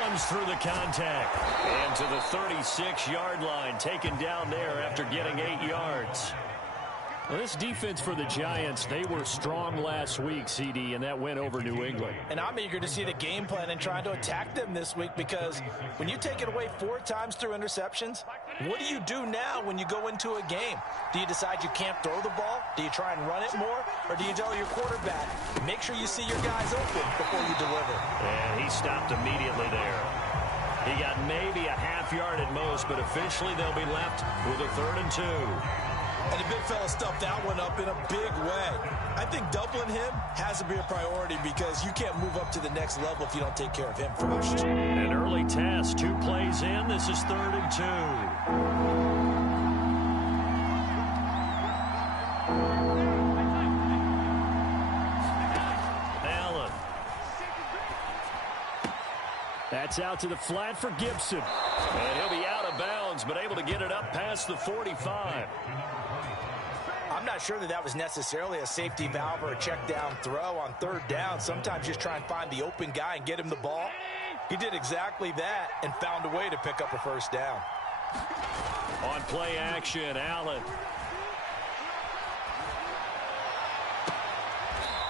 runs through the contact. And to the 36-yard line, taken down there after getting 8 yards. Well, this defense for the Giants, they were strong last week, CD, and that went over New England. And I'm eager to see the game plan and trying to attack them this week, because when you take it away 4 times through interceptions, what do you do now when you go into a game? Do you decide you can't throw the ball? Do you try and run it more? Or do you tell your quarterback, make sure you see your guys open before you deliver? And he stopped immediately there. He got maybe a half yard at most, but officially they'll be left with a 3rd and 2. And the big fella stuffed that one up in a big way. I think doubling him has to be a priority, because you can't move up to the next level if you don't take care of him first. An early test, 2 plays in. This is 3rd and 2. Allen. That's out to the flat for Gibson. And he'll be out of bounds, but able to get it up past the 45. I'm not sure that was necessarily a safety valve or a check down throw on 3rd down. Sometimes just try and find the open guy and get him the ball. He did exactly that and found a way to pick up a 1st down. On play action, Allen.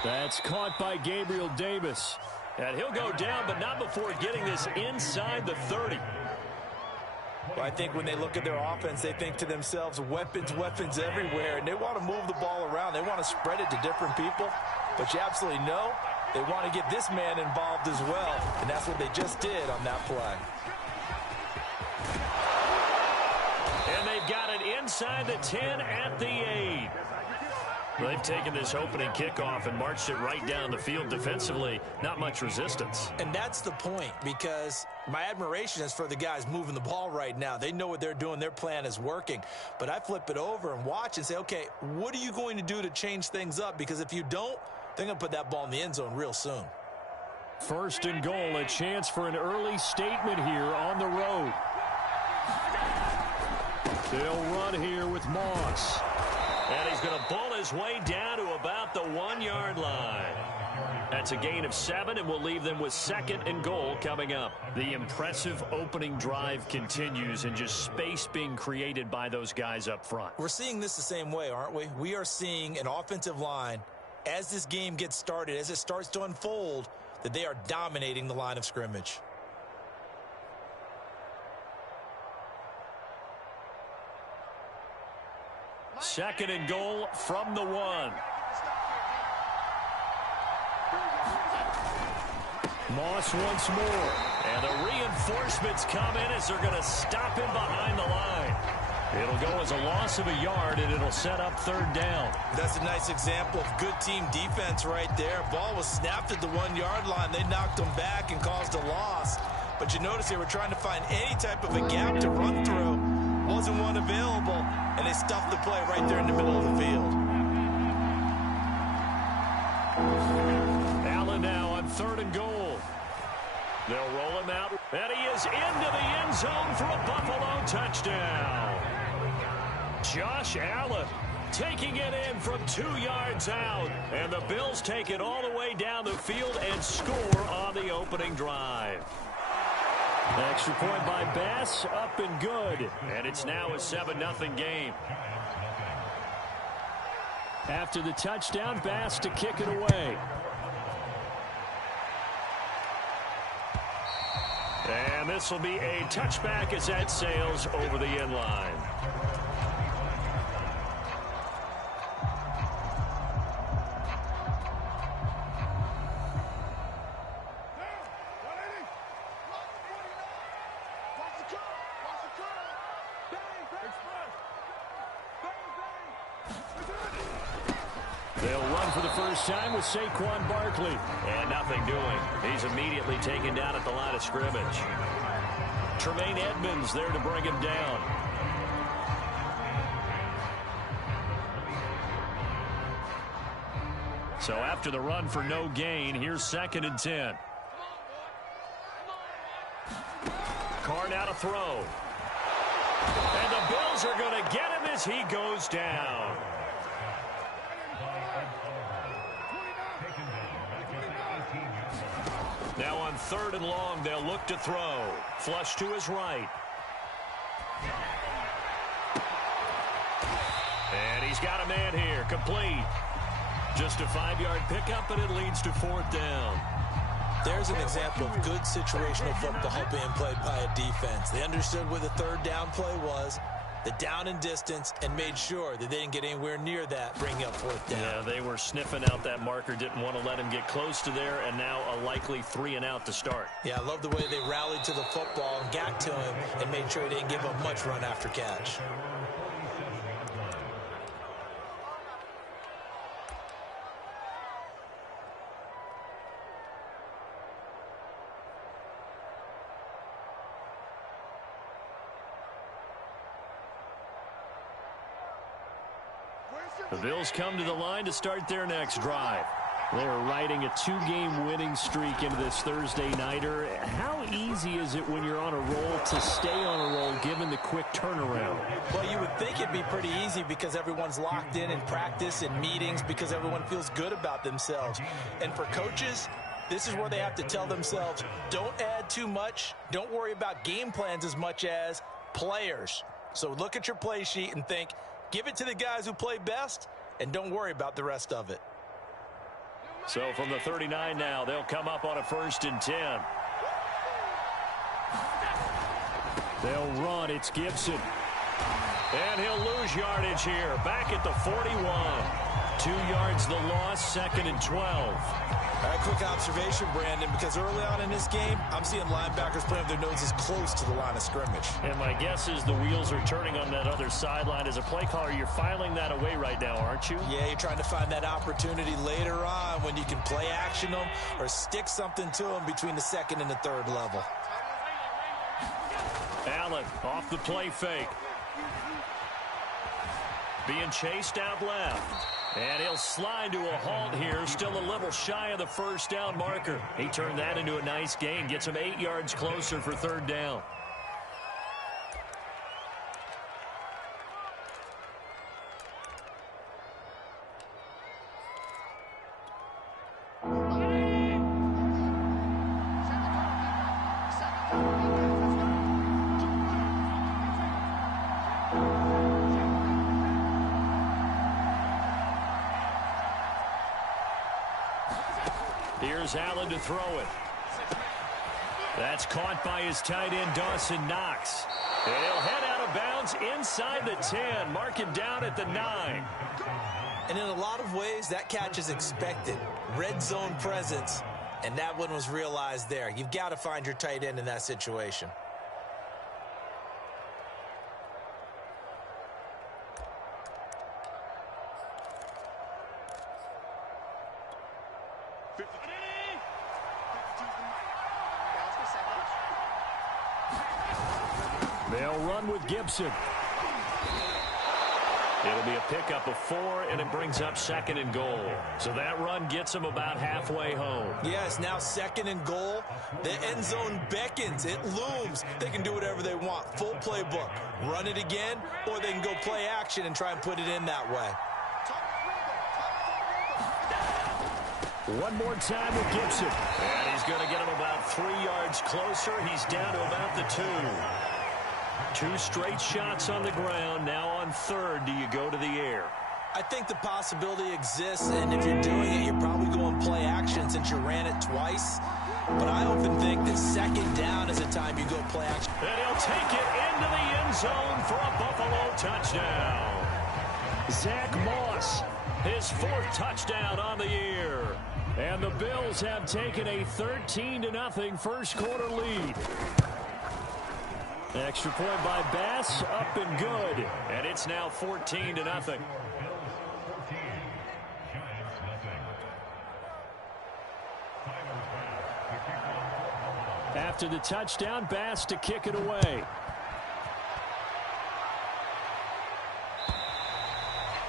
That's caught by Gabriel Davis. And he'll go down, but not before getting this inside the 30. Well, I think when they look at their offense, they think to themselves, weapons, weapons everywhere, and they want to move the ball around. They want to spread it to different people, but you absolutely know they want to get this man involved as well, and that's what they just did on that play. And they've got it inside the 10 at the 8. They've taken this opening kickoff and marched it right down the field defensively. Not much resistance. And that's the point, because my admiration is for the guys moving the ball right now. They know what they're doing. Their plan is working. But I flip it over and watch and say, okay, what are you going to do to change things up? Because if you don't, they're going to put that ball in the end zone real soon. 1st and goal, a chance for an early statement here on the road. They'll run here with Moss. And he's going to bull his way down to about the 1-yard line. That's a gain of 7, and we'll leave them with 2nd and goal coming up. The impressive opening drive continues, and just space being created by those guys up front. We're seeing this the same way, aren't we? We are seeing an offensive line, as this game gets started, as it starts to unfold, that they are dominating the line of scrimmage. Second and goal from the 1. Moss once more. And the reinforcements come in as they're going to stop him behind the line. It'll go as a loss of a yard, and it'll set up 3rd down. That's a nice example of good team defense right there. Ball was snapped at the 1-yard line. They knocked him back and caused a loss. But you notice they were trying to find any type of a gap to run through. Wasn't one available, and they stuffed the play right there in the middle of the field. Allen now on 3rd and goal. They'll roll him out, and he is into the end zone for a Buffalo touchdown. Josh Allen taking it in from 2 yards out, and the Bills take it all the way down the field and score on the opening drive. Extra point by Bass, up and good. And it's now a 7-0 game. After the touchdown, Bass to kick it away. And this will be a touchback as that sails over the end line. They'll run for the first time with Saquon Barkley. And nothing doing. He's immediately taken down at the line of scrimmage. Tremaine Edmonds there to bring him down. So after the run for no gain, here's 2nd and 10. Carr now to throw. And the Bills are going to get him as he goes down. Now on 3rd and long. They'll look to throw. Flush to his right. And he's got a man here. Complete. Just a 5-yard pickup, and it leads to 4th down. There's an example of good situational football being played by a defense. They understood where the 3rd down play was, the down and distance, and made sure that they didn't get anywhere near that, bringing up 4th down. Yeah, they were sniffing out that marker, didn't want to let him get close to there, and now a likely 3 and out to start. Yeah, I love the way they rallied to the football and got to him and made sure he didn't give up much run after catch. The Bills come to the line to start their next drive. They are riding a 2-game winning streak into this Thursday nighter. How easy is it when you're on a roll to stay on a roll given the quick turnaround? Well, you would think it'd be pretty easy because everyone's locked in practice and meetings because everyone feels good about themselves. And for coaches, this is where they have to tell themselves, don't add too much. Don't worry about game plans as much as players. So look at your play sheet and think, give it to the guys who play best, and don't worry about the rest of it. So from the 39 now, they'll come up on a 1st and 10. They'll run. It's Gibson. And he'll lose yardage here. Back at the 41. 2 yards the loss, 2nd and 12. All right, quick observation, Brandon, because early on in this game, I'm seeing linebackers putting their noses close to the line of scrimmage. And my guess is the wheels are turning on that other sideline. As a play caller, you're filing that away right now, aren't you? Yeah, you're trying to find that opportunity later on when you can play action them or stick something to them between the 2nd and the 3rd level. Allen off the play fake. Being chased out left. And he'll slide to a halt here, still a little shy of the 1st down marker. He turned that into a nice gain, gets him 8 yards closer for 3rd down. Here's Allen to throw it. That's caught by his tight end, Dawson Knox. And he'll head out of bounds inside the 10, marking down at the 9. And in a lot of ways, that catch is expected. Red zone presence, and that one was realized there. You've got to find your tight end in that situation. They'll run with Gibson. It'll be a pickup of 4, and it brings up 2nd and goal. So that run gets them about halfway home. Yes, now 2nd and goal. The end zone beckons. It looms. They can do whatever they want. Full playbook. Run it again, or they can go play action and try and put it in that way. One more time with Gibson. And he's going to get him about 3 yards closer. He's down to about the 2. 2 straight shots on the ground. Now on 3rd, do you go to the air? I think the possibility exists, and if you're doing it, you're probably going play action since you ran it twice. But I often think that 2nd down is a time you go play action. And he'll take it into the end zone for a Buffalo touchdown. Zach Moss, his 4th touchdown on the year. And the Bills have taken a 13-0 first quarter lead. Extra point by Bass, up and good. And it's now 14-0. After the touchdown, Bass to kick it away.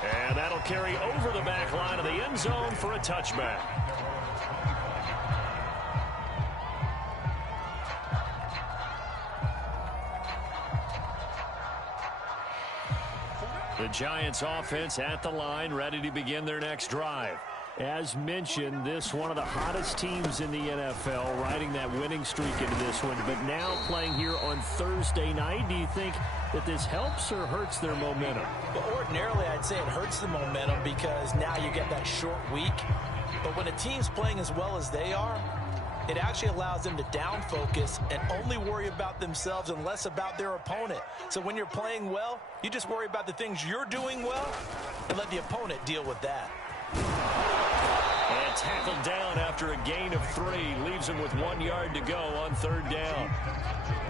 And that'll carry over the back line of the end zone for a touchback. The Giants offense at the line, ready to begin their next drive. As mentioned, this one of the hottest teams in the NFL, riding that winning streak into this one, but now playing here on Thursday night. Do you think that this helps or hurts their momentum? Well, ordinarily, I'd say it hurts the momentum because now you get that short week. But when a team's playing as well as they are, it actually allows them to down focus and only worry about themselves and less about their opponent. So when you're playing well, you just worry about the things you're doing well and let the opponent deal with that. And tackled down after a gain of 3. Leaves him with 1 yard to go on 3rd down.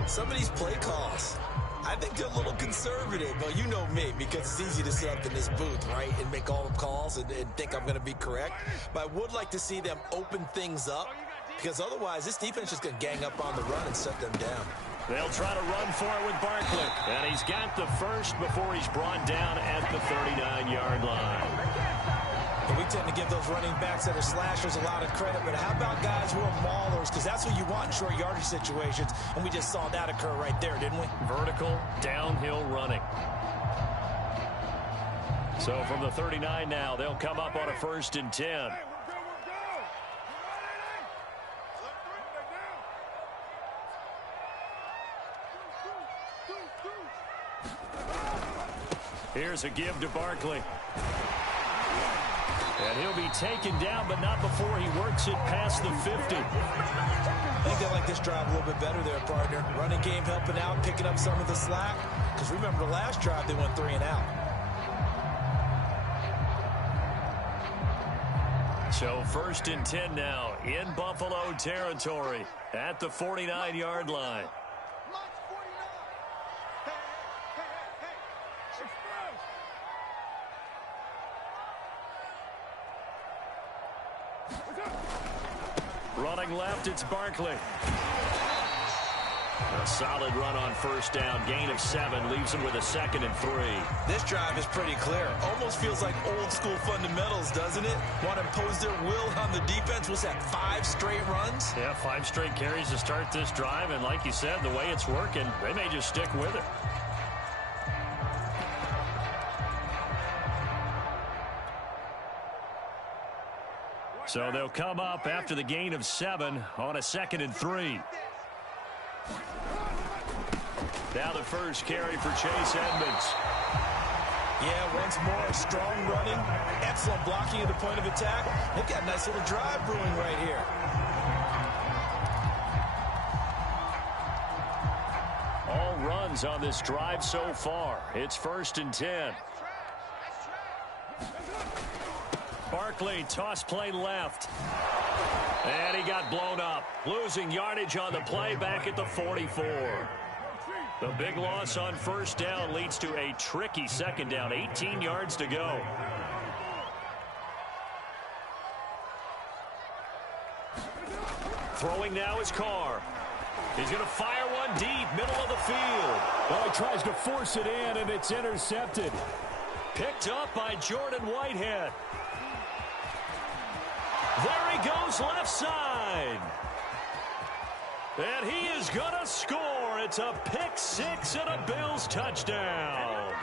Some of these play calls, I think they're a little conservative. But you know me, because it's easy to sit up in this booth, right, and make all the calls and think I'm going to be correct. But I would like to see them open things up, because otherwise this defense is going to gang up on the run and shut them down. They'll try to run for it with Barkley. And he's got the first before he's brought down at the 39-yard line. And we tend to give those running backs that are slashers a lot of credit, but how about guys who are maulers? Because that's what you want in short yardage situations, and we just saw that occur right there, didn't we? Vertical, downhill running. So from the 39 now, they'll come up on a 1st and 10. Here's a give to Barkley. And he'll be taken down, but not before he works it past the 50. I think they like this drive a little bit better there, partner. Running game helping out, picking up some of the slack. Because remember the last drive, they went 3 and out. So 1st and 10 now in Buffalo territory at the 49-yard line. Running left, it's Barkley. A solid run on 1st down. Gain of 7 leaves him with a 2nd and 3. This drive is pretty clear. Almost feels like old school fundamentals, doesn't it? Want to impose their will on the defense. Was that 5 straight runs? Yeah, 5 straight carries to start this drive. And like you said, the way it's working, they may just stick with it. So they'll come up after the gain of 7 on a 2nd and 3. Now the first carry for Chase Edmonds. Yeah, once more, strong running, excellent blocking at the point of attack. They've got a nice little drive brewing right here. All runs on this drive so far. It's 1st and 10. Barkley, toss play left. And he got blown up. Losing yardage on the play back at the 44. The big loss on 1st down leads to a tricky 2nd down. 18 yards to go. Throwing now is Carr. He's going to fire one deep, middle of the field. Well, he tries to force it in, and it's intercepted. Picked up by Jordan Whitehead. There he goes left side. And he is going to score. It's a pick 6 and a Bills touchdown.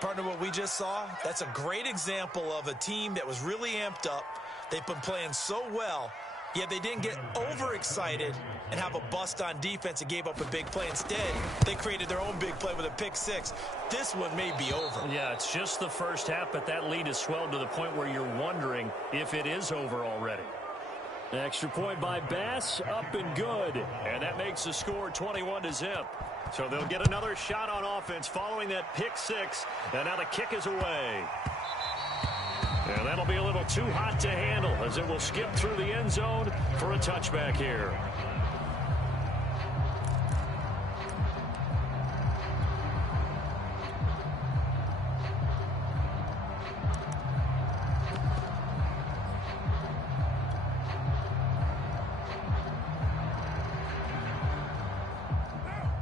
Partner, what we just saw, that's a great example of a team that was really amped up. They've been playing so well, yet they didn't get overexcited and have a bust on defense and gave up a big play. Instead, they created their own big play with a pick 6. This one may be over. Yeah, it's just the first half, but that lead has swelled to the point where you're wondering if it is over already. Extra point by Bass, up and good. And that makes the score 21-0. So they'll get another shot on offense following that pick 6. And now the kick is away. And that'll be a little too hot to handle as it will skip through the end zone for a touchback here.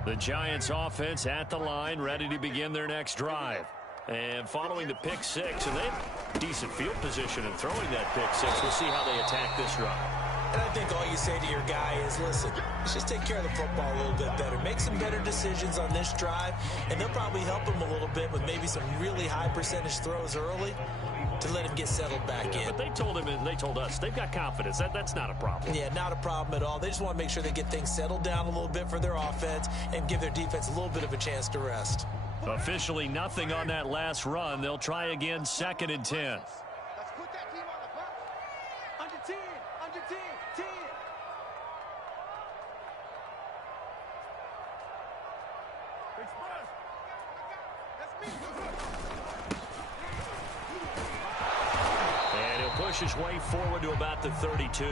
The Giants offense at the line, ready to begin their next drive. And following the pick 6, and they have decent field position in throwing that pick 6. We'll see how they attack this drive. And I think all you say to your guy is, listen, let's just take care of the football a little bit better. Make some better decisions on this drive, and they'll probably help him a little bit with maybe some really high percentage throws early to let him get settled back in. But they told him and they told us they've got confidence. That's not a problem. Yeah, not a problem at all. They just want to make sure they get things settled down a little bit for their offense and give their defense a little bit of a chance to rest. Officially nothing on that last run. They'll try again, 2nd and 10. Let's put that team on the clock. Under 10, under 10, 10. And he'll push his way forward to about the 32.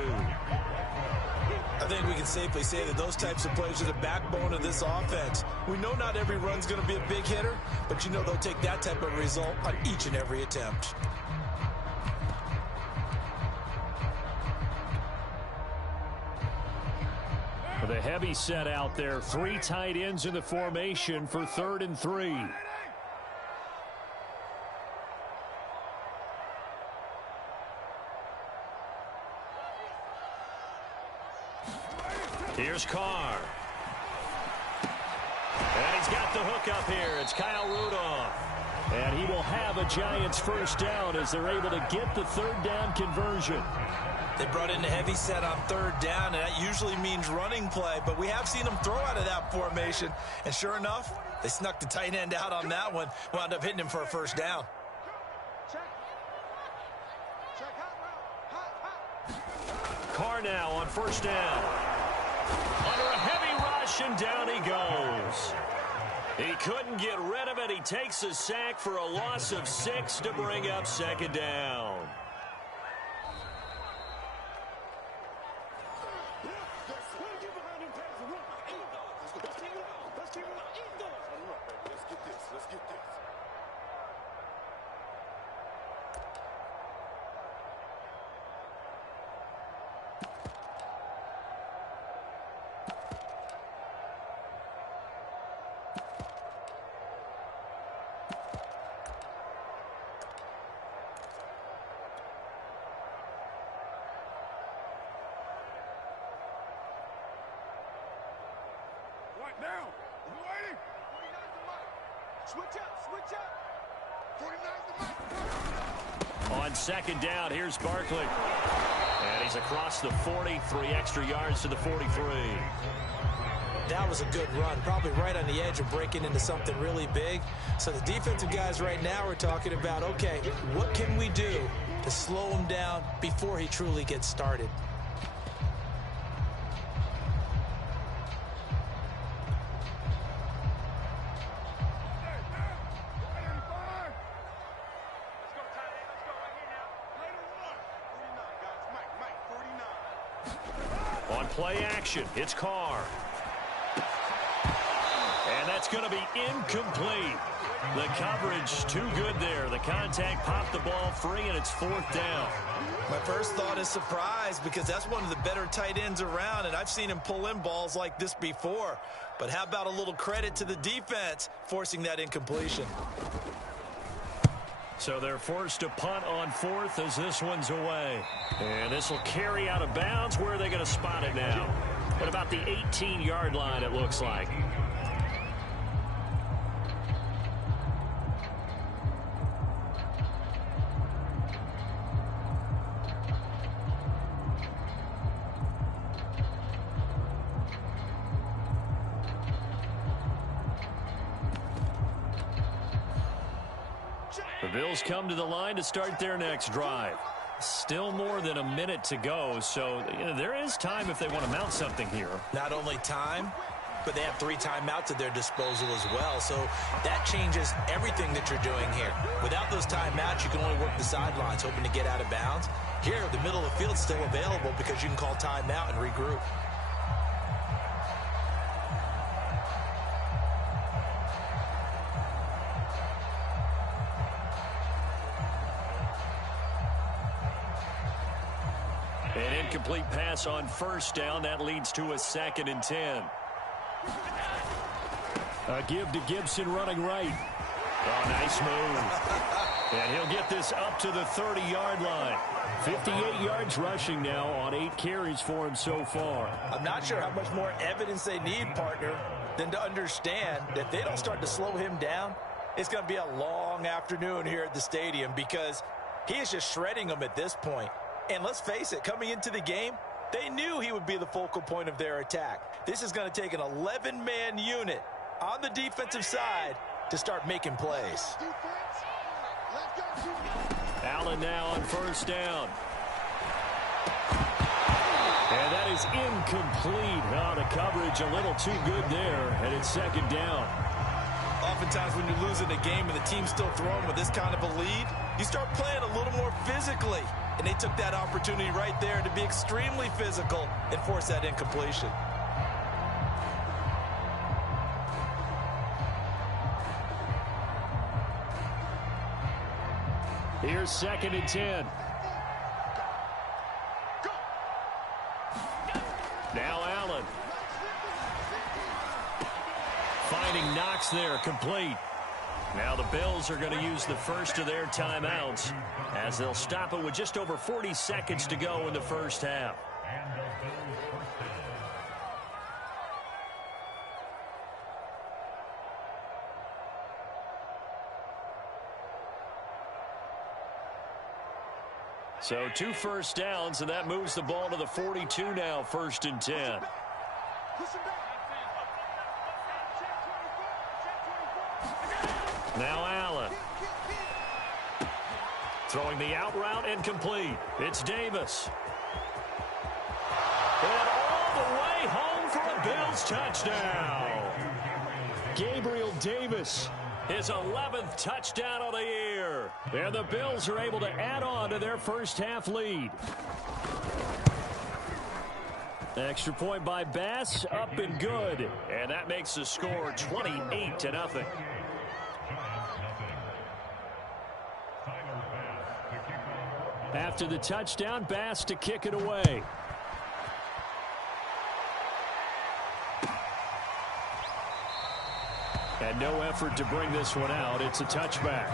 I think we can safely say that those types of plays are the backbone of this offense. We know not every run's going to be a big hitter, but you know they'll take that type of result on each and every attempt. The heavy set out there. 3 tight ends in the formation for 3rd and 3. Here's Carr. And he's got the hook up here. It's Kyle Rudolph. And he will have a Giants first down as they're able to get the 3rd down conversion. They brought in a heavy set on 3rd down, and that usually means running play, but we have seen them throw out of that formation. And sure enough, they snuck the tight end out on that one, wound up hitting him for a first down. Carr now on 1st down. Under a heavy rush, and down he goes. He couldn't get rid of it. He takes a sack for a loss of 6 to bring up 2nd down. Now, you waiting? 49's the mic. Switch up. 49's the mic. On 2nd down, here's Barkley. And he's across the 40, 3 extra yards to the 43. That was a good run, probably right on the edge of breaking into something really big. So the defensive guys right now are talking about, okay, what can we do to slow him down before he truly gets started? On play action, it's Carr. And that's going to be incomplete. The coverage too good there. The contact popped the ball free, and it's 4th down. My first thought is surprise, because that's one of the better tight ends around, and I've seen him pull in balls like this before. But how about a little credit to the defense forcing that incompletion? So they're forced to punt on 4th as this one's away. And this will carry out of bounds. Where are they going to spot it now? At about the 18-yard line, it looks like. The Bills come to the line to start their next drive. Still more than a minute to go, so there is time if they want to mount something here. Not only time, but they have 3 timeouts at their disposal as well, so that changes everything that you're doing here. Without those timeouts, you can only work the sidelines, hoping to get out of bounds. Here, the middle of the field's still available because you can call timeout and regroup. An incomplete pass on 1st down. That leads to a 2nd and 10. A give to Gibson running right. Oh, nice move. And he'll get this up to the 30-yard line. 58 yards rushing now on 8 carries for him so far. I'm not sure how much more evidence they need, partner, than to understand that if they don't start to slow him down, it's going to be a long afternoon here at the stadium because he is just shredding them at this point. And let's face it, coming into the game, they knew he would be the focal point of their attack. This is going to take an 11-man unit on the defensive side to start making plays. Allen now on first down. And that is incomplete. Oh, the coverage a little too good there, and it's second down. Oftentimes when you're losing a game and the team's still throwing with this kind of a lead, you start playing a little more physically. And they took that opportunity right there to be extremely physical and force that incompletion. Here's 2nd and 10. Now Allen. Finding Knox there, complete. Now the Bills are going to use the first of their timeouts as they'll stop it with just over 40 seconds to go in the first half. So 2 first downs, and that moves the ball to the 42 now, 1st and 10. Now Allen. Throwing the out route and complete. It's Davis. And all the way home for a Bills touchdown. Gabriel Davis, his 11th touchdown of the year. And the Bills are able to add on to their first half lead. Extra point by Bass, up and good. And that makes the score 28-0. After the touchdown, Bass to kick it away. And no effort to bring this one out. It's a touchback.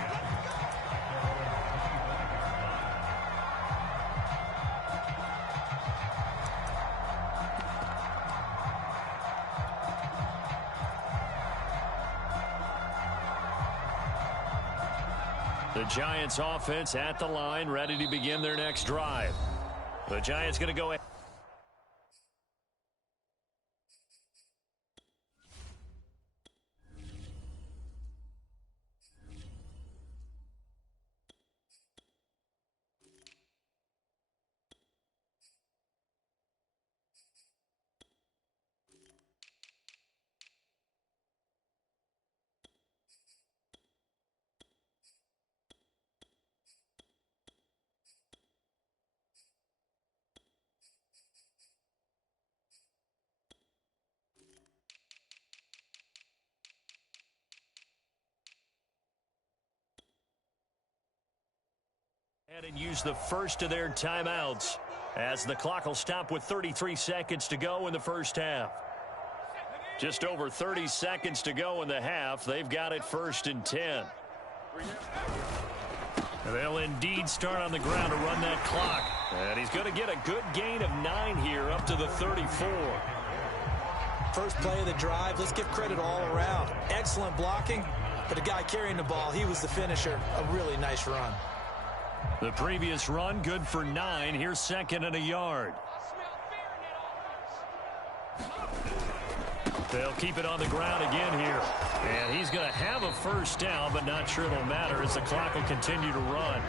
The Giants offense at the line, ready to begin their next drive. The Giants going to go ahead. And use the first of their timeouts as the clock will stop with 33 seconds to go in the first half. Just over 30 seconds to go in the half. They've got it 1st and 10. They'll indeed start on the ground to run that clock. And he's going to get a good gain of 9 here up to the 34. First play of the drive, let's give credit all around. Excellent blocking, but the guy carrying the ball, he was the finisher. A really nice run. The previous run, good for 9. Here's 2nd and a yard. They'll keep it on the ground again here. And he's going to have a first down, but not sure it'll matter as the clock will continue to run.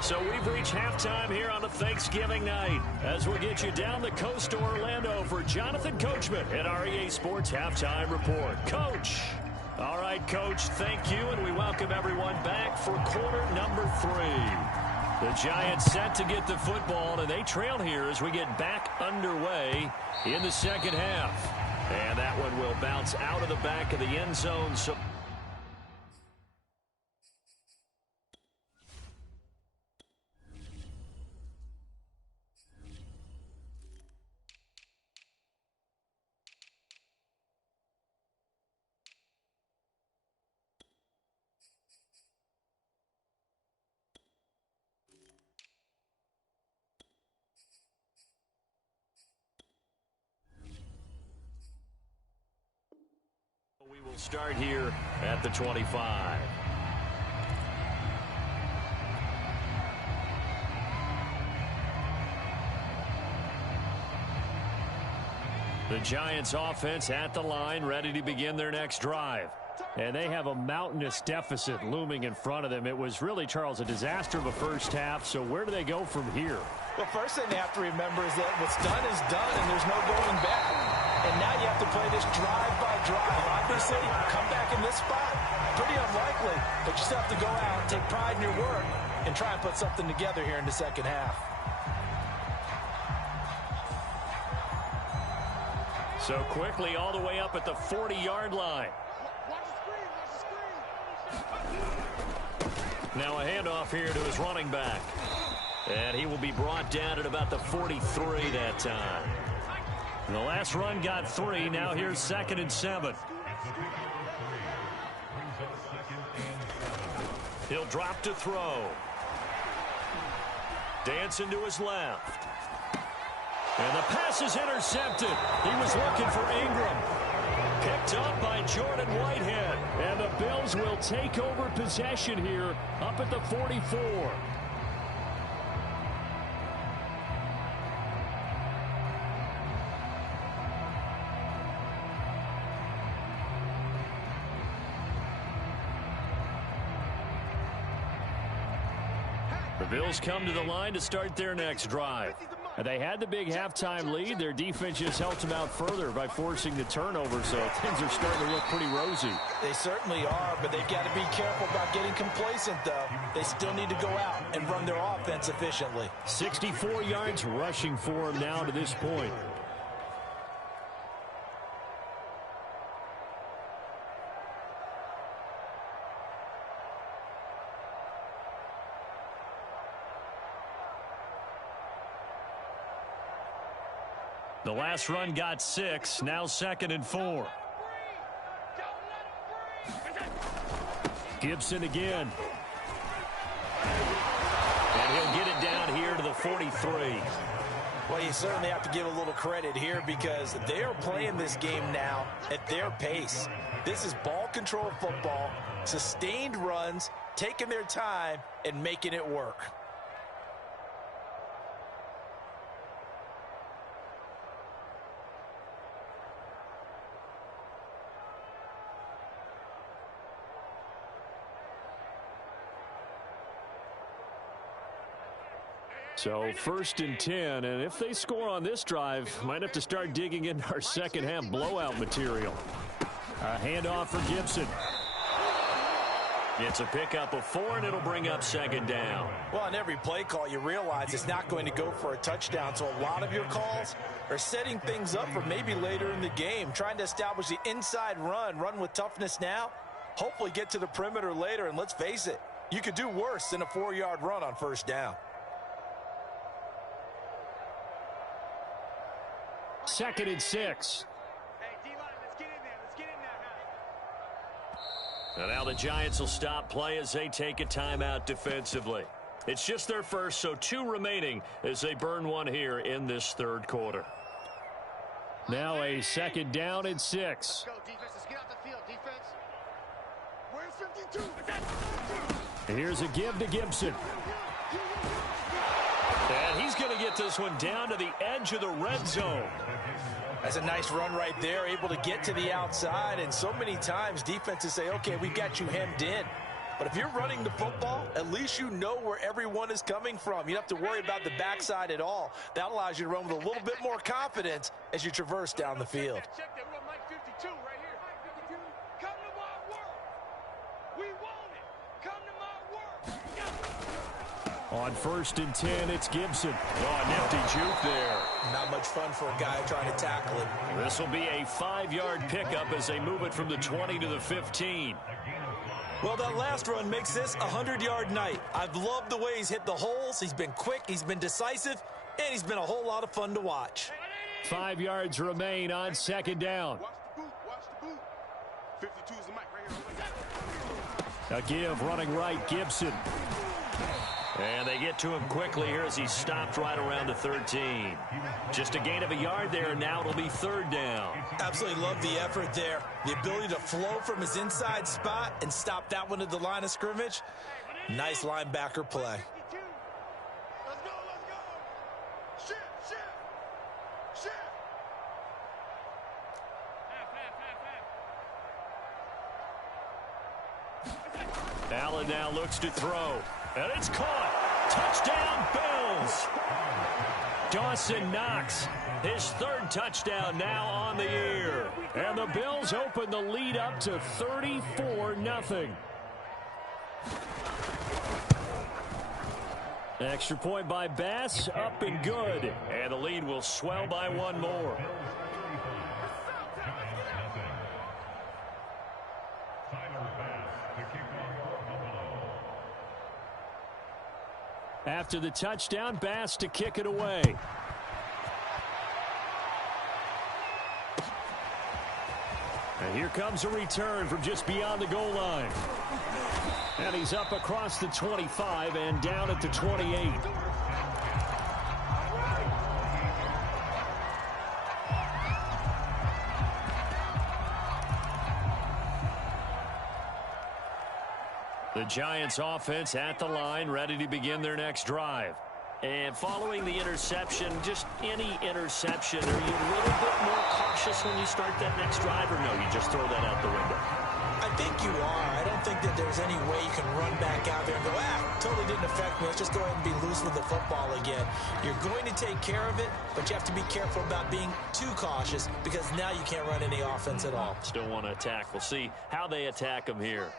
So we've reached halftime here on a Thanksgiving night as we'll get you down the coast to Orlando for Jonathan Coachman at our EA Sports Halftime Report. Coach. All right, Coach, thank you, and we welcome everyone back for quarter number 3. The Giants set to get the football, and they trail here as we get back underway in the second half. And that one will bounce out of the back of the end zone. So Start here at the 25. The Giants offense at the line, ready to begin their next drive. And they have a mountainous deficit looming in front of them. It was really, Charles, a disaster of a first half. So where do they go from here? Well, first thing they have to remember is that what's done is done, and there's no going back. And now you have to play this drive by drive. Obviously, come back in this spot, pretty unlikely. But you still have to go out and take pride in your work and try and put something together here in the second half. So quickly all the way up at the 40-yard line. Now a handoff here to his running back. And he will be brought down at about the 43 that time. And the last run got 3. Now here's 2nd and 7. He'll drop to throw. Dancing to his left. And the pass is intercepted. He was looking for Ingram. Picked up by Jordan Whitehead. And the Bills will take over possession here up at the 44. The Bills come to the line to start their next drive. And they had the big halftime lead. Their defense just helped them out further by forcing the turnover, so things are starting to look pretty rosy. They certainly are, but they've got to be careful about getting complacent, though. They still need to go out and run their offense efficiently. 64 yards rushing for him now to this point. The last run got 6. Now 2nd and 4. Gibson again. And he'll get it down here to the 43. Well, you certainly have to give a little credit here because they are playing this game now at their pace. This is ball control football, sustained runs, taking their time, and making it work. So 1st and 10, and if they score on this drive, might have to start digging into our second half blowout material. A handoff for Gibson. It's a pickup of 4, and it'll bring up 2nd down. Well, on every play call, you realize it's not going to go for a touchdown, so a lot of your calls are setting things up for maybe later in the game, trying to establish the inside run with toughness now, hopefully get to the perimeter later, and let's face it, you could do worse than a 4-yard run on 1st down. 2nd and 6. Hey, D-line, let's get in there. Let's get in there now. And now the Giants will stop play as they take a timeout defensively. It's just their first, so 2 remaining as they burn one here in this 3rd quarter. Now a 2nd down and 6. Let's go, defense. Let's get out the field, defense. Where's 52? Here's a give to Gibson. And he's going to get this one down to the edge of the red zone. That's a nice run right there, able to get to the outside. And so many times defenses say, okay, we've got you hemmed in. But if you're running the football, at least you know where everyone is coming from. You don't have to worry about the backside at all. That allows you to run with a little bit more confidence as you traverse down the field. Check that. We're on Mike 52 right here. Mike 52. Come to my work. We want it. Come to my work. On 1st and 10, it's Gibson. Oh, a nifty juke there. Not much fun for a guy trying to tackle it. This will be a 5-yard pickup as they move it from the 20 to the 15. Well, that last run makes this a 100-yard night. I've loved the way he's hit the holes. He's been quick, he's been decisive, and he's been a whole lot of fun to watch. 5 yards remain on 2nd down. Watch the boot. Watch the boot. 52 is the mic right here. A give running right, Gibson. And they get to him quickly here as he's stopped right around the 13. Just a gain of a yard there, and now it'll be third down. Absolutely love the effort there. The ability to flow from his inside spot and stop that one at the line of scrimmage. Nice linebacker play. Let's go, let's go. Shift, shift, shift. Allen now looks to throw. And it's caught. Touchdown, Bills. Dawson Knox, his third touchdown now on the year. And the Bills open the lead up to 34-0. Extra point by Bass, up and good. And the lead will swell by one more. After the touchdown, Bass to kick it away. And here comes a return from just beyond the goal line. And he's up across the 25 and down at the 28. The Giants offense at the line, ready to begin their next drive. And following the interception, just any interception, are you a little bit more cautious when you start that next drive, or no, you just throw that out the window? I think you are. I don't think that there's any way you can run back out there and go, totally didn't affect me. Let's just go ahead and be loose with the football again. You're going to take care of it, but you have to be careful about being too cautious because now you can't run any offense at all. Still want to attack. We'll see how they attack them here.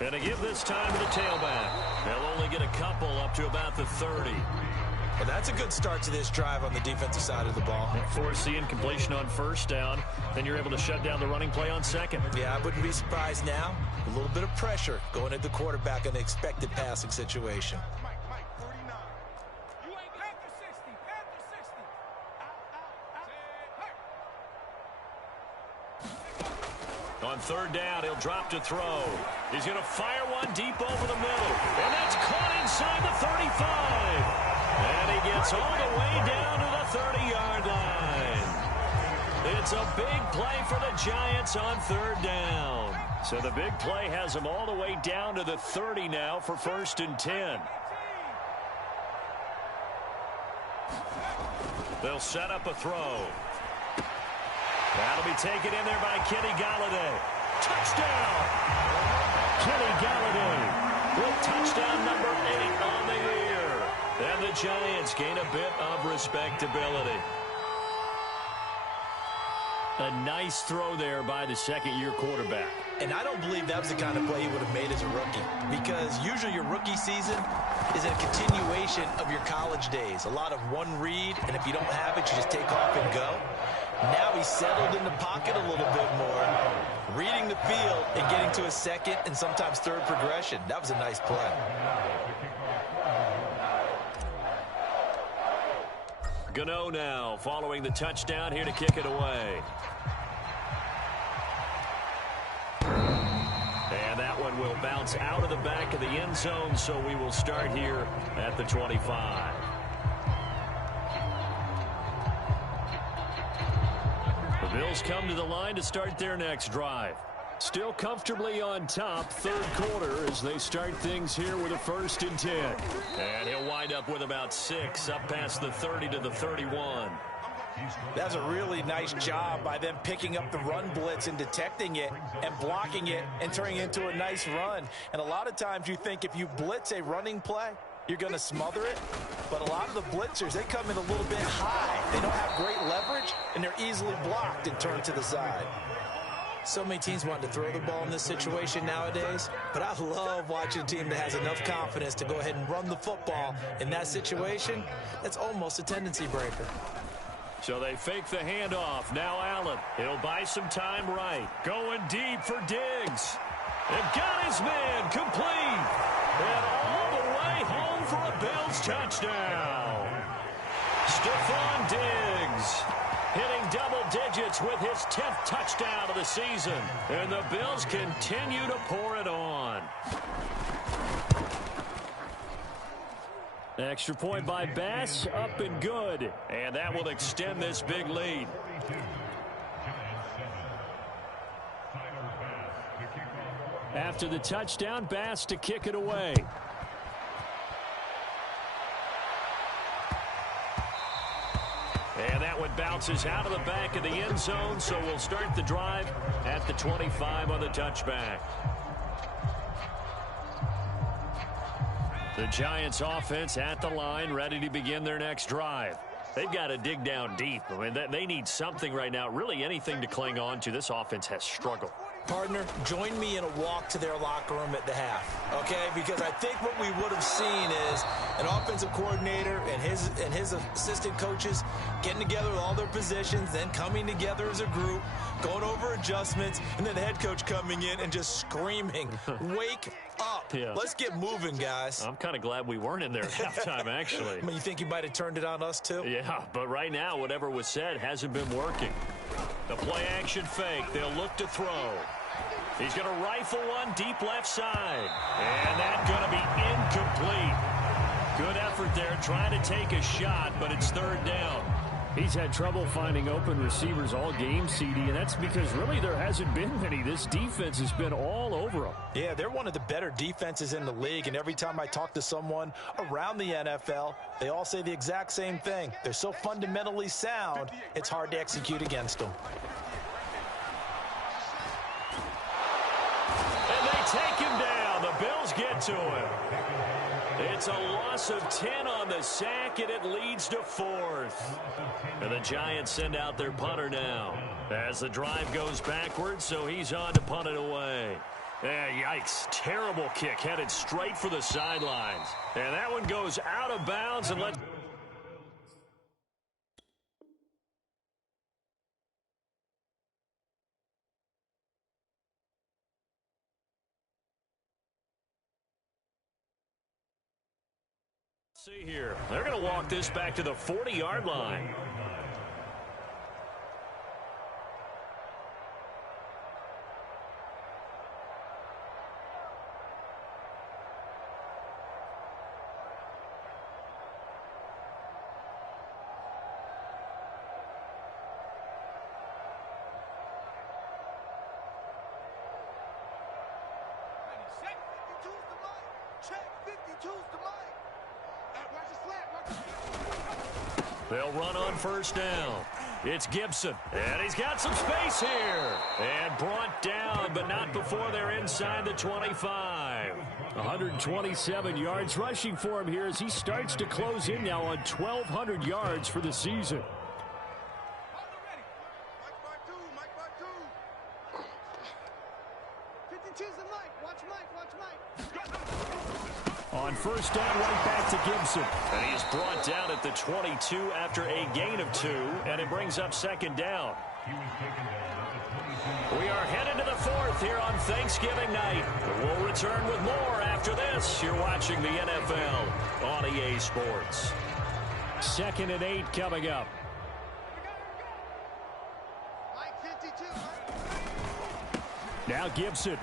And to give this time to the tailback. They'll only get a couple up to about the 30. Well, that's a good start to this drive on the defensive side of the ball. Force the incompletion on first down. Then you're able to shut down the running play on second. Yeah, I wouldn't be surprised now. A little bit of pressure going at the quarterback in the expected passing situation. Mike, 49. You ain't Panther 60, Panther 60. Out. On third down, he'll drop to throw. He's going to fire one deep over the middle. And that's caught inside the 35. And he gets all the way down to the 30-yard line. It's a big play for the Giants on third down. So the big play has them all the way down to the 30 now for 1st and 10. They'll set up a throw. That'll be taken in there by Kenny Galladay. Touchdown! Kenny Galladay with touchdown number 8 on the year. And the Giants gain a bit of respectability. A nice throw there by the second-year quarterback. And I don't believe that was the kind of play he would have made as a rookie, because usually your rookie season is a continuation of your college days. A lot of one read, and if you don't have it, you just take off and go. Now he's settled in the pocket a little bit more, reading the field and getting to a second and sometimes third progression. That was a nice play. Gano now following the touchdown here to kick it away. And that one will bounce out of the back of the end zone, so we will start here at the 25. The Bills come to the line to start their next drive. Still comfortably on top, third quarter, as they start things here with a 1st and 10. And he'll wind up with about 6 up past the 30 to the 31. That's a really nice job by them picking up the run blitz and detecting it and blocking it and turning it into a nice run. And a lot of times you think if you blitz a running play, you're going to smother it. But a lot of the blitzers, they come in a little bit high. They don't have great leverage, and they're easily blocked and turned to the side. So many teams want to throw the ball in this situation nowadays, but I love watching a team that has enough confidence to go ahead and run the football in that situation. That's almost a tendency breaker. So they fake the handoff. Now Allen. He'll buy some time right. Going deep for Diggs. They've got his man complete. And all the way home for a Bills touchdown. Stephon Diggs. hitting double digits with his 10th touchdown of the season. And the Bills continue to pour it on. Extra point by Bass, up and good. And that will extend this big lead. After the touchdown, Bass to kick it away. And that one bounces out of the back of the end zone, so we'll start the drive at the 25 on the touchback. The Giants offense at the line, ready to begin their next drive. They've got to dig down deep. I mean, they need something right now, really anything to cling on to. This offense has struggled. Partner, join me in a walk to their locker room at the half, okay? Because I think what we would have seen is an offensive coordinator and his assistant coaches getting together with all their positions, then coming together as a group, going over adjustments, and then the head coach coming in and just screaming, wake up. Yeah. Let's get moving, guys. I'm kind of glad we weren't in there at halftime, actually. I mean, you think he might have turned it on us, too? Yeah, but right now, whatever was said hasn't been working. The play-action fake. They'll look to throw. He's going to rifle one deep left side. And that's going to be incomplete. Good effort there, trying to take a shot, but it's third down. He's had trouble finding open receivers all game, CD, and that's because really there hasn't been many. This defense has been all over them. Yeah, they're one of the better defenses in the league, and every time I talk to someone around the NFL, they all say the exact same thing. They're so fundamentally sound, it's hard to execute against them. And they take him down. The Bills get to him. It's a loss of 10 on the sack, and it leads to fourth. And the Giants send out their punter now as the drive goes backwards, so he's on to punt it away. Yikes. Terrible kick headed straight for the sidelines. And that one goes out of bounds and let's... See here. They're going to walk this back to the 40-yard line. Check 52's the mic. Check 52's the mic. Watch the slant. They'll run on first down. It's Gibson, and he's got some space here. And brought down, but not before they're inside the 25. 127 yards rushing for him here as he starts to close in now on 1,200 yards for the season. Mike by two. 52's the mic. Watch Mike. On first down, right back to Gibson. And he is brought down at the 22 after a gain of 2, and it brings up second down. We are headed to the fourth here on Thanksgiving night. We'll return with more after this. You're watching the NFL on EA Sports. 2nd and 8 coming up. Mike 52. Now Gibson.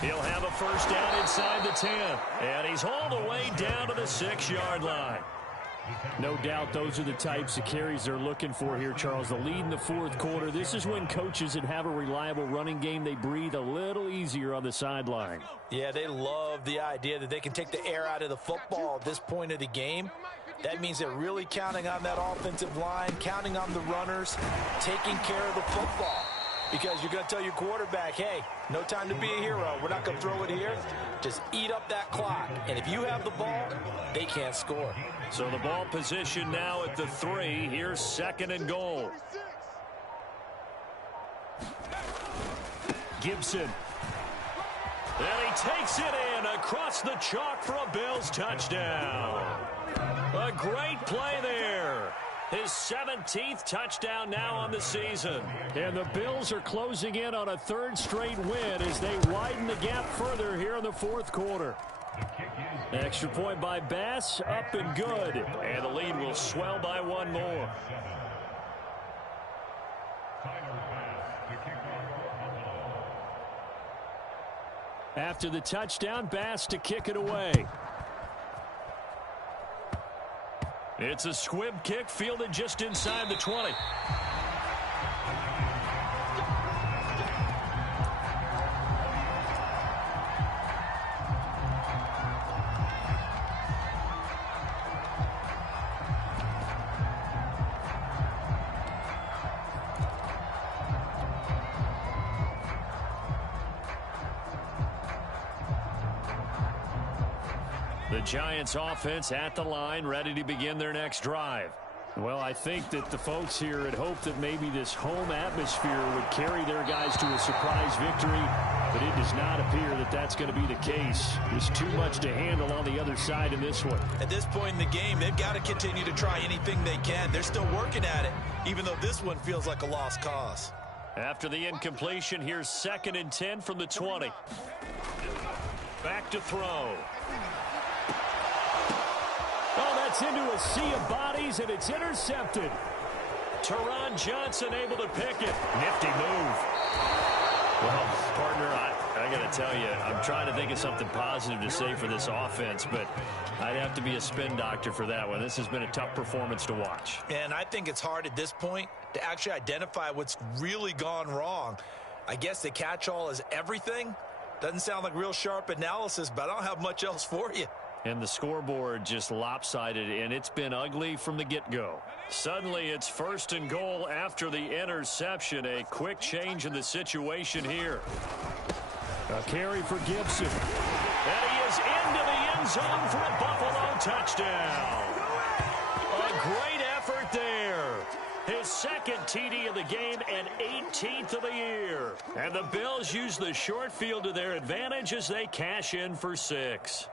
He'll have a first down inside the 10. And he's hauled away down to the 6-yard line. No doubt those are the types of carries they're looking for here, Charles. The lead in the fourth quarter. This is when coaches that have a reliable running game, they breathe a little easier on the sideline. Yeah, they love the idea that they can take the air out of the football at this point of the game. That means they're really counting on that offensive line, counting on the runners, taking care of the football. Because you're going to tell your quarterback, hey, no time to be a hero. We're not going to throw it here. Just eat up that clock. And if you have the ball, they can't score. So the ball position now at the 3. Here's 2nd and goal. Gibson. And he takes it in across the chalk for a Bills touchdown. A great play there. His 17th touchdown now on the season. And the Bills are closing in on a 3rd straight win as they widen the gap further here in the fourth quarter. Extra point by Bass, up and good. And the lead will swell by 1 more. After the touchdown, Bass to kick it away. It's a squib kick fielded just inside the 20. The Giants offense at the line, ready to begin their next drive. Well, I think that the folks here had hoped that maybe this home atmosphere would carry their guys to a surprise victory, but it does not appear that that's going to be the case. There's too much to handle on the other side in this one. At this point in the game, they've got to continue to try anything they can. They're still working at it, even though this one feels like a lost cause. After the incompletion, here's 2nd and 10 from the 20. Back to throw. Oh, that's into a sea of bodies, and it's intercepted. Teron Johnson able to pick it. Nifty move. Well, partner, I got to tell you, I'm trying to think of something positive to say for this offense, but I'd have to be a spin doctor for that one. This has been a tough performance to watch. And I think it's hard at this point to actually identify what's really gone wrong. I guess the catch-all is everything. Doesn't sound like real sharp analysis, but I don't have much else for you. And the scoreboard just lopsided, and it's been ugly from the get-go. Suddenly, it's 1st and goal after the interception. A quick change in the situation here. A carry for Gibson. And he is into the end zone for a Buffalo touchdown. A great effort there. His 2nd TD of the game and 18th of the year. And the Bills use the short field to their advantage as they cash in for 6.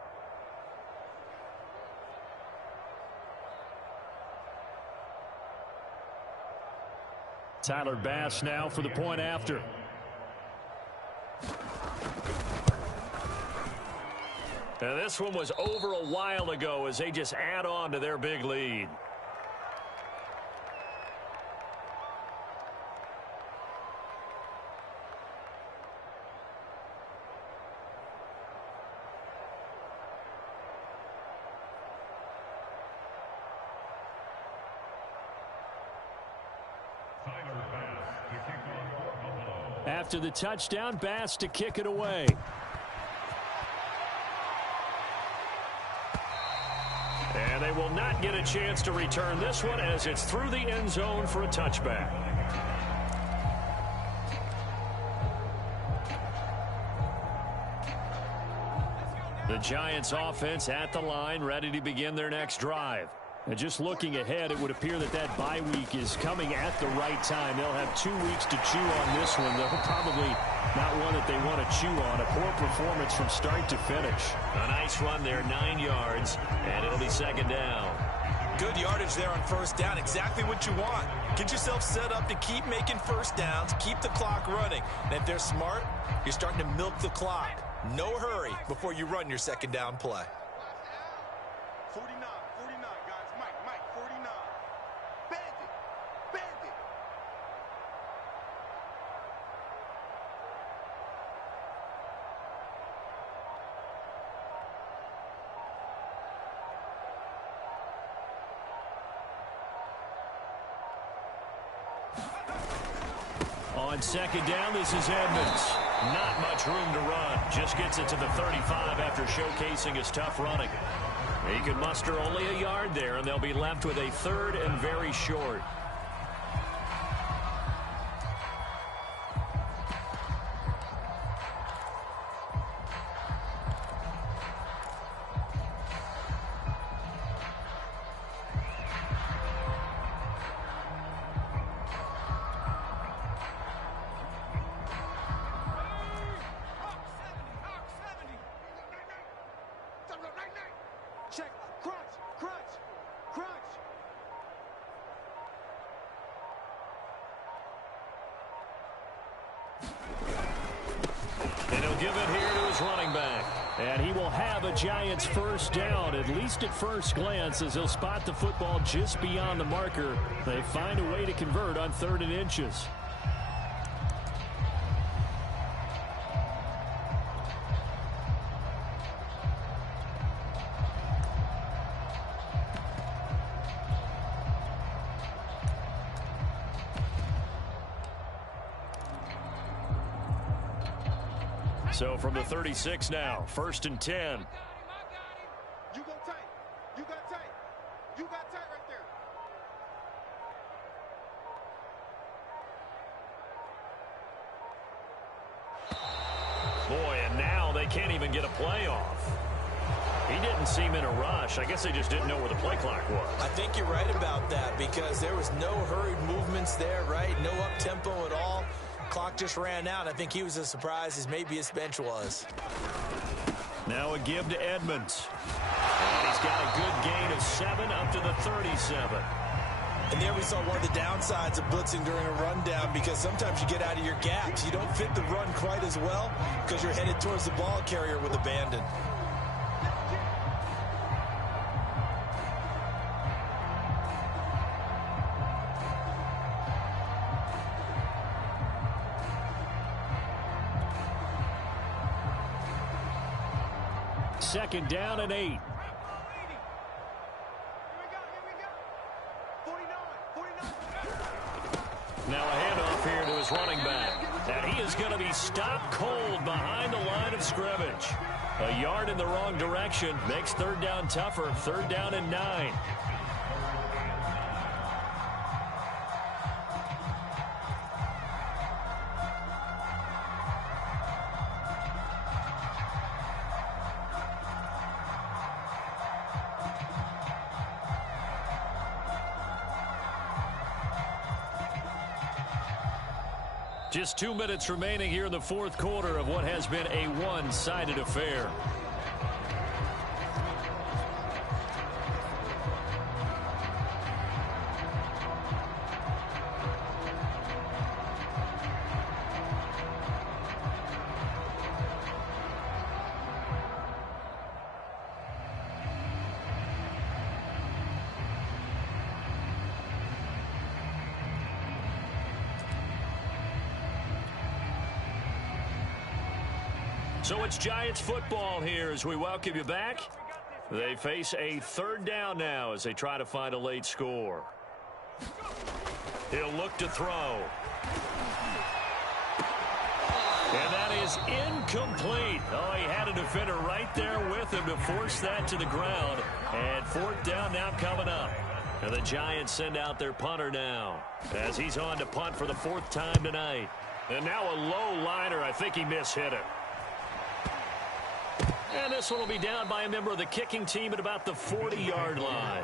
Tyler Bass now for the point after. Now this one was over a while ago as they just add on to their big lead. After the touchdown, Bass to kick it away. And they will not get a chance to return this one as it's through the end zone for a touchback. The Giants offense at the line, ready to begin their next drive. And just looking ahead, it would appear that that bye week is coming at the right time. They'll have 2 weeks to chew on this one. They'll probably not one that they want to chew on. A poor performance from start to finish. A nice run there, 9 yards, and it'll be 2nd down. Good yardage there on 1st down. Exactly what you want. Get yourself set up to keep making 1st downs, keep the clock running. And if they're smart, you're starting to milk the clock. No hurry before you run your 2nd down play. 49, guys. Mike, 49. Bandit. On 2nd down, this is Edmonds. Not much room to run. Just gets it to the 35 after showcasing his tough running. He could muster only a yard there, and they'll be left with a 3rd and very short. Check. Crunch. And he'll give it here to his running back. And he will have a Giants 1st down, at least at first glance, as he'll spot the football just beyond the marker. They find a way to convert on 3rd and inches. So from the 36 now, 1st and 10. I got him. You go tight. You got tight. You got tight right there. Boy, and now they can't even get a play off. He didn't seem in a rush. I guess they just didn't know where the play clock was. I think you're right about that because there was no hurried movements there, right? No up-tempo at all. Clock just ran out. I think he was as surprised as maybe his bench was. Now a give to Edmonds. And he's got a good gain of 7 up to the 37. And there we saw one of the downsides of blitzing during a rundown because sometimes you get out of your gaps. You don't fit the run quite as well because you're headed towards the ball carrier with abandon. Second down and 8. Here we go. 49. Now a handoff here to his running back. And he is going to be stopped cold behind the line of scrimmage. A yard in the wrong direction makes third down tougher. 3rd down and 9. Just 2 minutes remaining here in the 4th quarter of what has been a one-sided affair. So it's Giants football here as we welcome you back. They face a 3rd down now as they try to find a late score. He'll look to throw. And that is incomplete. Oh, he had a defender right there with him to force that to the ground. And 4th down now coming up. And the Giants send out their punter now as he's on to punt for the 4th time tonight. And now a low liner. I think he mishit it. And this one will be down by a member of the kicking team at about the 40-yard line.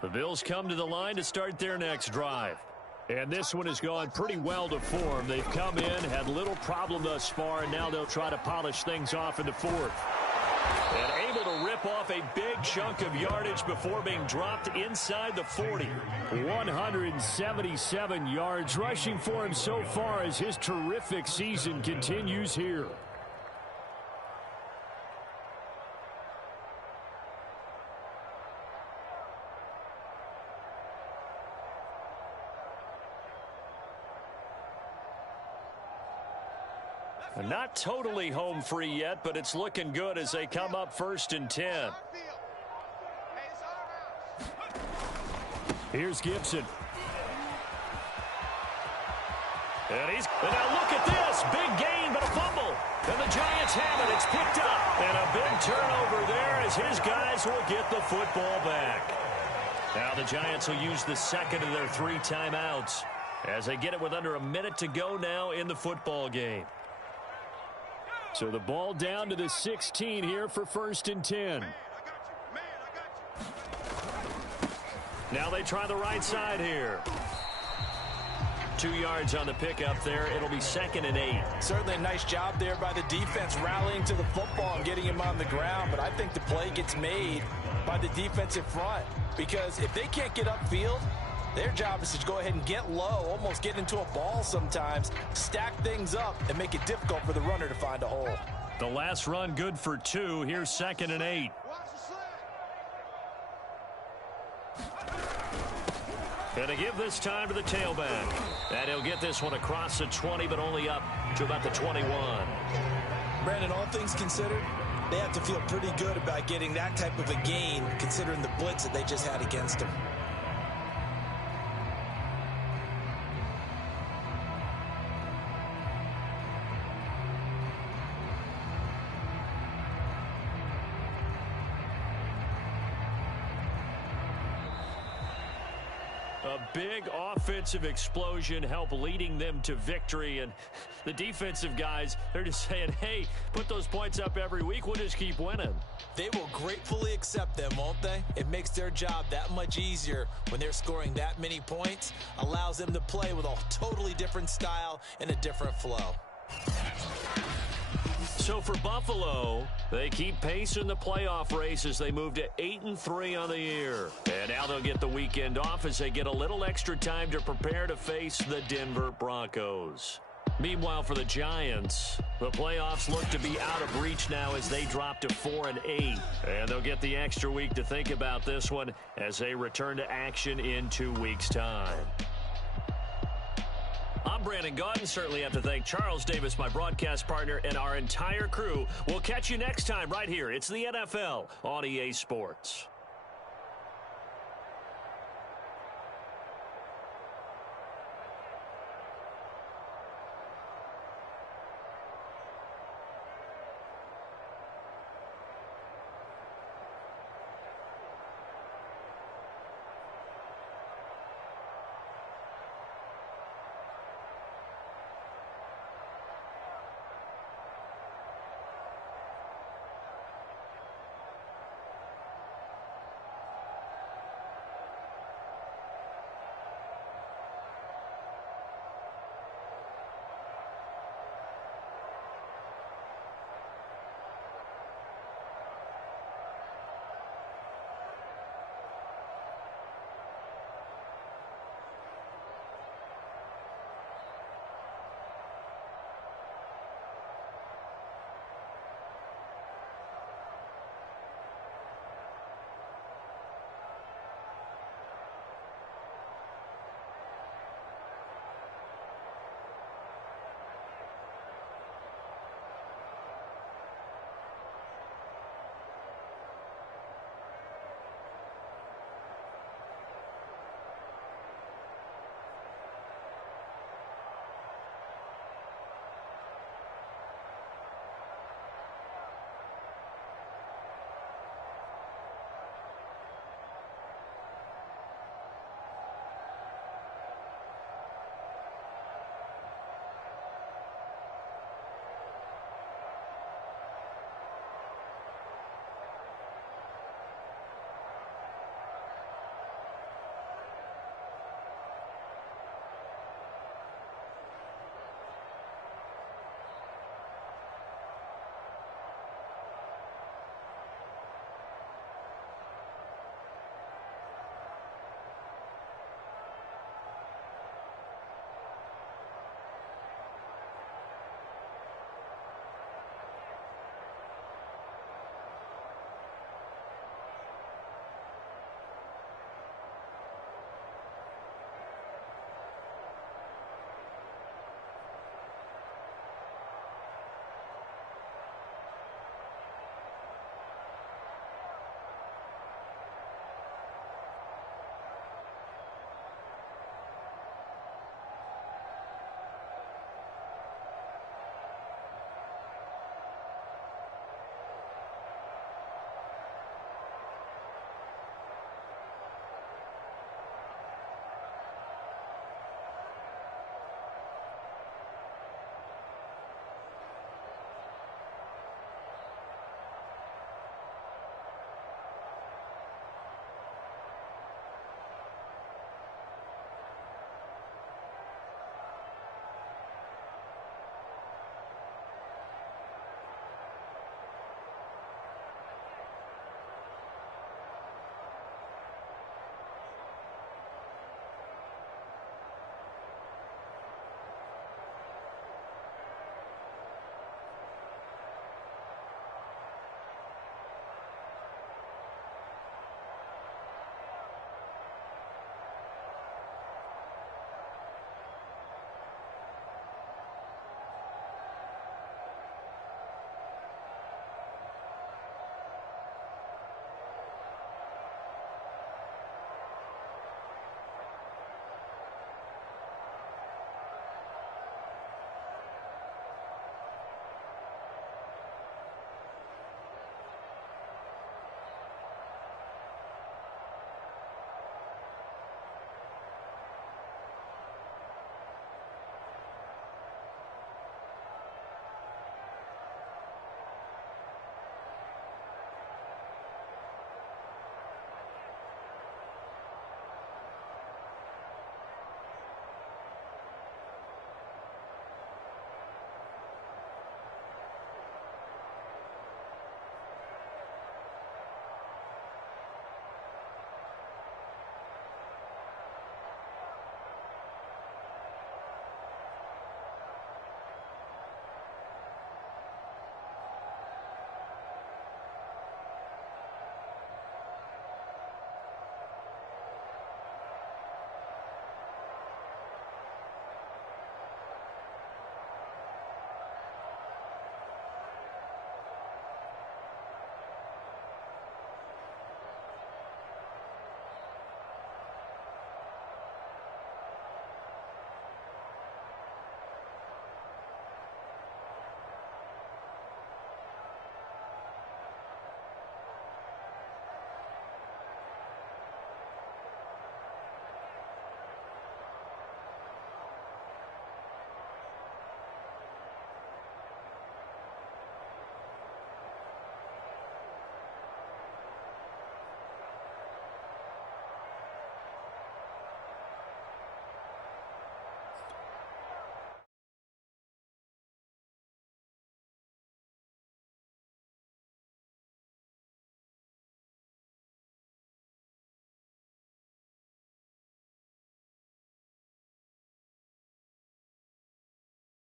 The Bills come to the line to start their next drive. And this one has gone pretty well to form. They've come in, had little problem thus far, and now they'll try to polish things off in the 4th. And able to rip off a big chunk of yardage before being dropped inside the 40. 177 yards rushing for him so far as his terrific season continues here. Not totally home free yet, but it's looking good as they come up 1st and 10. Here's Gibson. And now look at this. Big gain, but a fumble. And the Giants have it. It's picked up. And a big turnover there as his guys will get the football back. Now the Giants will use the second of their 3 timeouts as they get it with under a minute to go now in the football game. So the ball down to the 16 here for 1st and 10. Now they try the right side here. 2 yards on the pickup there. It'll be 2nd and 8. Certainly a nice job there by the defense rallying to the football and getting him on the ground. But I think the play gets made by the defensive front because if they can't get upfield, their job is to go ahead and get low, almost get into a ball sometimes, stack things up, and make it difficult for the runner to find a hole. The last run good for 2. Here's 2nd and 8. And to give this time to the tailback. And he'll get this one across the 20, but only up to about the 21. Brandon, all things considered, they have to feel pretty good about getting that type of a gain, considering the blitz that they just had against them. A big offensive explosion helped leading them to victory. And the defensive guys, they're just saying, hey, put those points up every week. We'll just keep winning. They will gratefully accept them, won't they? It makes their job that much easier when they're scoring that many points. Allows them to play with a totally different style and a different flow. So for Buffalo, they keep pace in the playoff race as they move to 8-3 on the year. And now they'll get the weekend off as they get a little extra time to prepare to face the Denver Broncos. Meanwhile, for the Giants, the playoffs look to be out of reach now as they drop to 4-8. And they'll get the extra week to think about this one as they return to action in 2 weeks' time. I'm Brandon Gaudin. Certainly have to thank Charles Davis, my broadcast partner, and our entire crew. We'll catch you next time right here. It's the NFL on EA Sports.